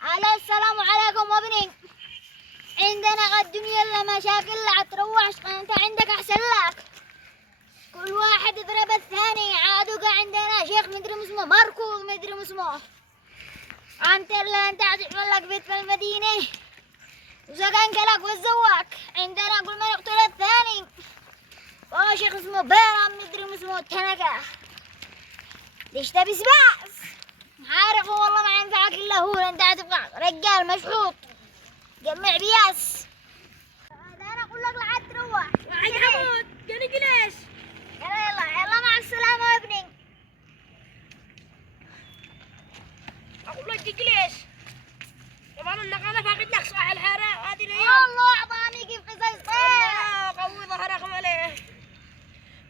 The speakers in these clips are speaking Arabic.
على السلام عليكم وابني. عندنا الدنيا الا مشاكل لا تروح انت عندك احسن لك. كل واحد يضرب الثاني. عادوا عندنا شيخ مدري اسمه مركوز مدري اسمه. انت اللي انت تعمل لك بيت في المدينه وسكنك لك والزواك. عندنا كل ما يقتل الثاني. وهو شيخ اسمه بيرام مدري اسمه تنكه. ليش تبي سباس؟ عارف والله ما ينفعك الا هو. انت تبقى رجال مشحوط جمع بياس. انا اقول لك لا تروح عاد حمود جاني ليش؟ يلا مع السلامه يا ابني. اقول لك ليش؟ طبعا انك انا فاقد لك صاع الحاره هذه اليوم. الله اعطاني كيف قصص. قوي ظهركم عليه.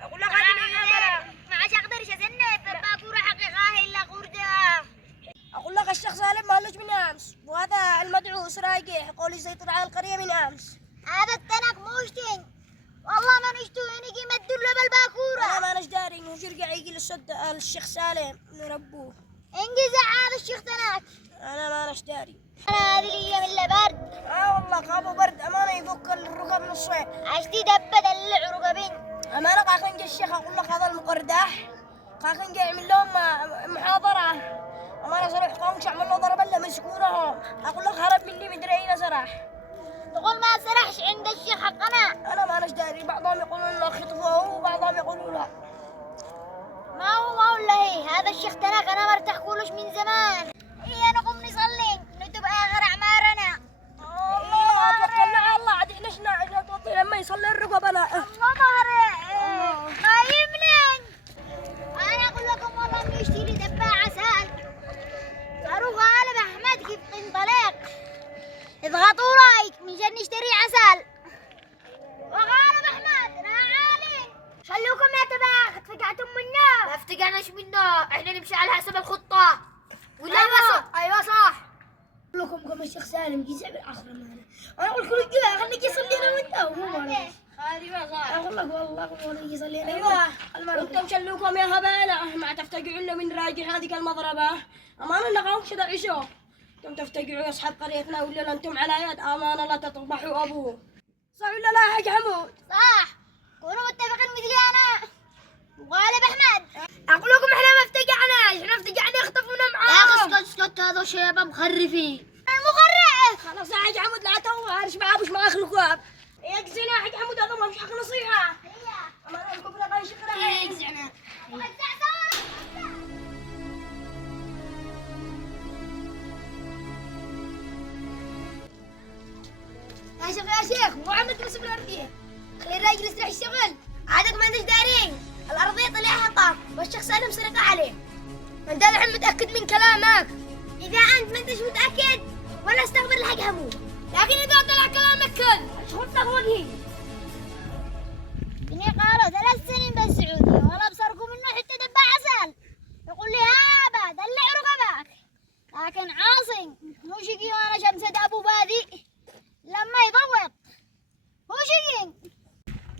اقول لك هذه الايام ما عادش اقدرش ازنب باكوره حقيقه الا قرده. اقول لك الشيخ سالم ما لوش من امس وهذا المدعوس رايقه يقول يسيطر على القريه من امس. هذا التنك موشتين والله ما نشتو اني مدوا له بالباكوره. انا ما داري انه يرجع يجي للصد الشيخ سالم نربوه. انجزع هذا الشيخ تنك. انا ما داري. انا هذه الايام الا برد. والله قابو برد امانه يفك الركب من الصيف. عشتي دبه دلع رقبين. امانه قاكن جا الشيخ اقول لك هذا المقرداح قاكن جا يعمل لهم محاضره. امانه صريح قامش عمل له ضرب الا مسكونهم. اقول لك هرب مني مدري اين سرح. تقول ما سرحش عند الشيخ حقنا. انا ما داري. بعضهم يقولون له خطفوه وبعضهم يقولون لا. ما هو ولا هي هذا الشيخ تناك انا مرتاح كلش من زمان. هي نقوم نصلي نتوب اخر اعمارنا. الله توكلنا على الله. عاد احنا شنا توطي لما يصلي الركب انا. الله ظهري ما يمنن. انا اقول لكم والله اني اشتري دباع عسل. صاروا غالب احمد كيف انطلق اضغطوا رايك مشان نشتري عسل. وغالب احمد انا عالي. خلوكم يا تبع اتفقعتم منه. ما افتقعناش منه، احنا نمشي على حسب الخطة. ولا ايوه صح. اقول لكم كم الشيخ سالم جزع بالاخر معنا. انا اقول كل كذا خليك يصلي انا وانت وهو معنا. هذه صح. اقول لك والله خليك يصلي انا. ايوه انتم شلوكم يا هبالة ما تفتقعون من راجع هذيك المضربة. امانه انك قوم كذا عشوا. انتم تفتقعوا يا اصحاب قريتنا ولا انتم على يد امانه لا تطبحوا ابوه. صح ولا لا يا حاج حمود؟ صح. كونوا متفقين مثلي انا وغالب احمد. اقول لكم احنا ما افتقعناش. احنا افتقعنا يخطفونا معاهم. اسكت هذا شباب مخرفين. المخرف. خلاص يا حاج حمود لا توهرش معاه مش معاه خلقواب. يكزينا يا حاج حمود هذا ما مش حق نصيحه. امانه الكفر غير شكرا. يجزعنا. يا شيخ مو عملت مسك الارضيه. خلي الراجل يسرح الشغل. عادك ما انتش دارين. الارضيه طلعها حطام والشيخ سالم سرق عليه. انت الحين متاكد من كلامك؟ اذا انت ما انتش متاكد ولا استغفر الحق حمود. لكن اذا طلع كلامك كل شرطك وجهي. إني قالوا 3 سنين بالسعودية ولا بصركم منه حتى دبا عسل. يقول لي هابا دلع رقبك. لكن عاصم مو شقي وانا شمسة ابو بادي لما يضوط هو شقي.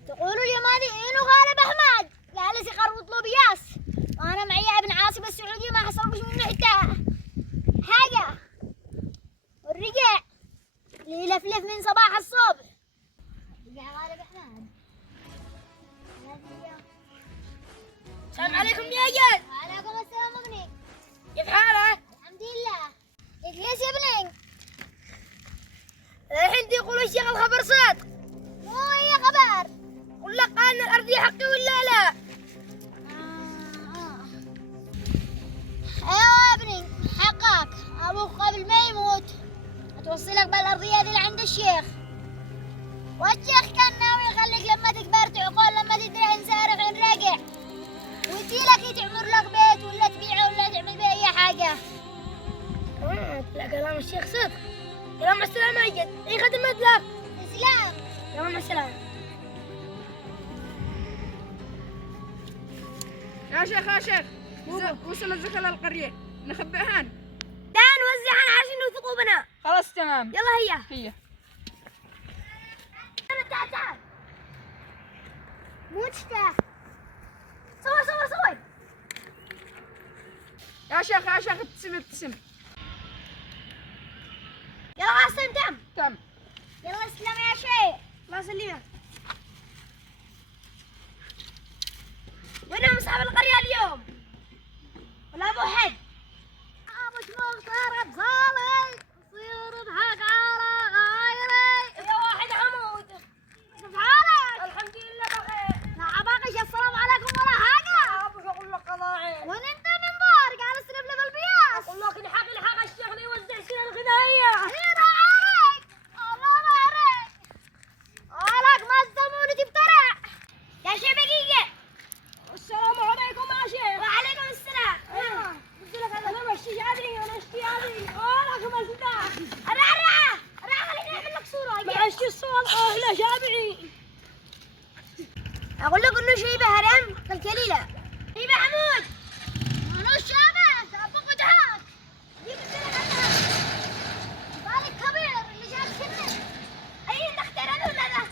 تقولوا لي ماذي انه غالب احمد جالس يقربط له بياس وانا معي ابن عاصم السعودية ما حصلوش منه حتى حاجة. والرجع يلفلف من صباح الصبح. رجع غالب احمد. السلام عليكم يا جد. وعليكم السلام ابني. كيف حالك؟ الحمد لله. ليش يا ابني؟ الحين يقولوا الشيخ الخبر صدق. مو هي خبر. قل لك قال ان الارضيه حقي ولا لا؟ ايوه يا ابني حقك. ابوك قبل ما يموت توصلك بالارضيه ذي لعند الشيخ. والشيخ كان ناوي يخليك لما تكبر تعقل لما تدري عن سارح عن راجع ويديلك تعمر لك بيت ولا تبيعه ولا تعمل به اي حاجه. لا كلام الشيخ صدق. يلا مع السلامه يا جد. اي خدمه لك. اسلام. يلا مع السلامه. يا شيخ وصل الزكاة للقرية نخبئهن. تعال نوزعهن عشان يوثقوا بنا. خلاص تمام. يلا هي تعال مو تشتاق. صور. يا شيخ ابتسم. الله يسلمك. وينهم اصحاب القريه اليوم؟ ولا ابو حد؟ ابو شموخ صار بصالي يصير بحق على غايري. يا واحد حمود. كيف حالك؟ الحمد لله بخير. لا باقي السلام عليكم ولا حاجه. ابو شغل لك قضاعين. وين انت من بار قال اسلم لي بالبياس. اقول لك الحق الشيخ اللي يوزع سنة الغذائيه. هنا عليك الله ما عليك. ولك ما الزمون تبترع. يا شيخ دقيقه. السلام عليكم يا شيخ. وعليكم السلام. ايوه قلت لك انا مشي هذه وانا اشتي هذه. ولك ما الفتاح. الرعه خليني اعمل لك صوره. معشتي الصوت لا شابعي. اقول لك انه شيبه هرم الكليله. شيبه حمود. منو الشابه؟ سابق وجهك. جيب السلة بالك كبير اللي جاب سنه. اي تختار هذا ولا ذا؟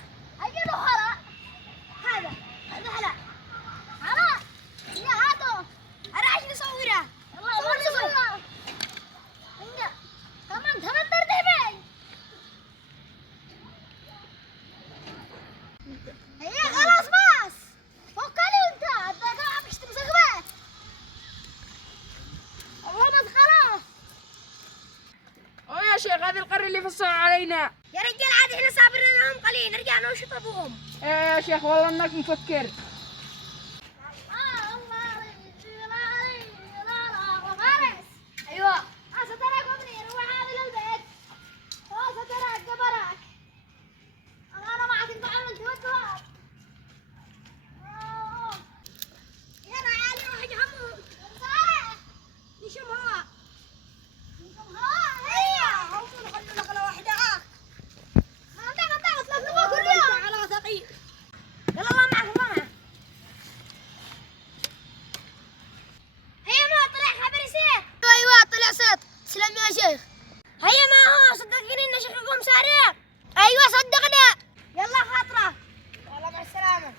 اي له هلا. هذا هلا. هلا. يا هاتو. انا ايش نصوره؟ يلا صور. انت كمان ترتيبين. هي خلاص بس فكري انت قاعد تشتري سقفات. والله بس خلاص يا شيخ هذه القرية اللي فصلوا علينا. يا رجال عاد احنا صابرين لهم قليل نرجع ننشط ابوهم. يا شيخ والله انك مفكر. ايوه ستراك وابني روح هذا للبيت. ستراك قبرك. انا ما عاد تعمل توجهات. يلا يا علي روح يجهموا. صالح ليش ما؟ انتم ها هيا هم نخلي لك واحدة اخ. انت تلفلفوا كل يوم. على ثقيل. يلا الله معك الله معك. هيا ما طلع خبر سيف. ايوه طلع صوت. تسلم يا شيخ. هيا ما هو صدقني ان شيخكم سارع. ايوه صدقنا. يلا خاطره. والله مع السلامة.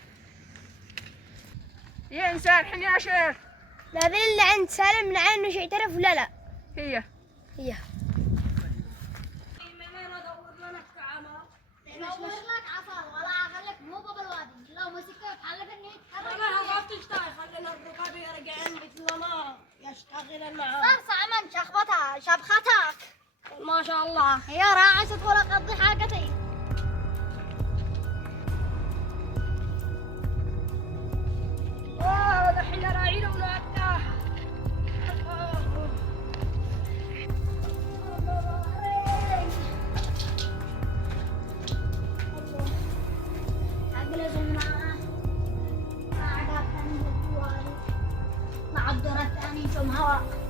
يا انسان حن يا شيخ. لا اللي عند سالم لعينه شيء يعترف ولا لا؟ هي هي. منين ادور لنا الطعام؟ دور لك عصا ولا اخليك مو بالوادي. لو مسكت حلف اني انا وقفت اشتاي خلينا الرقابي يرجعين مثل ما يشتغل معاه. صرصع من شخبتها شبختك. ما شاء الله. هي راعست ولا قضي حاجتي. دحين راعينا ونعتاه. مع الدور الثاني شم هواء.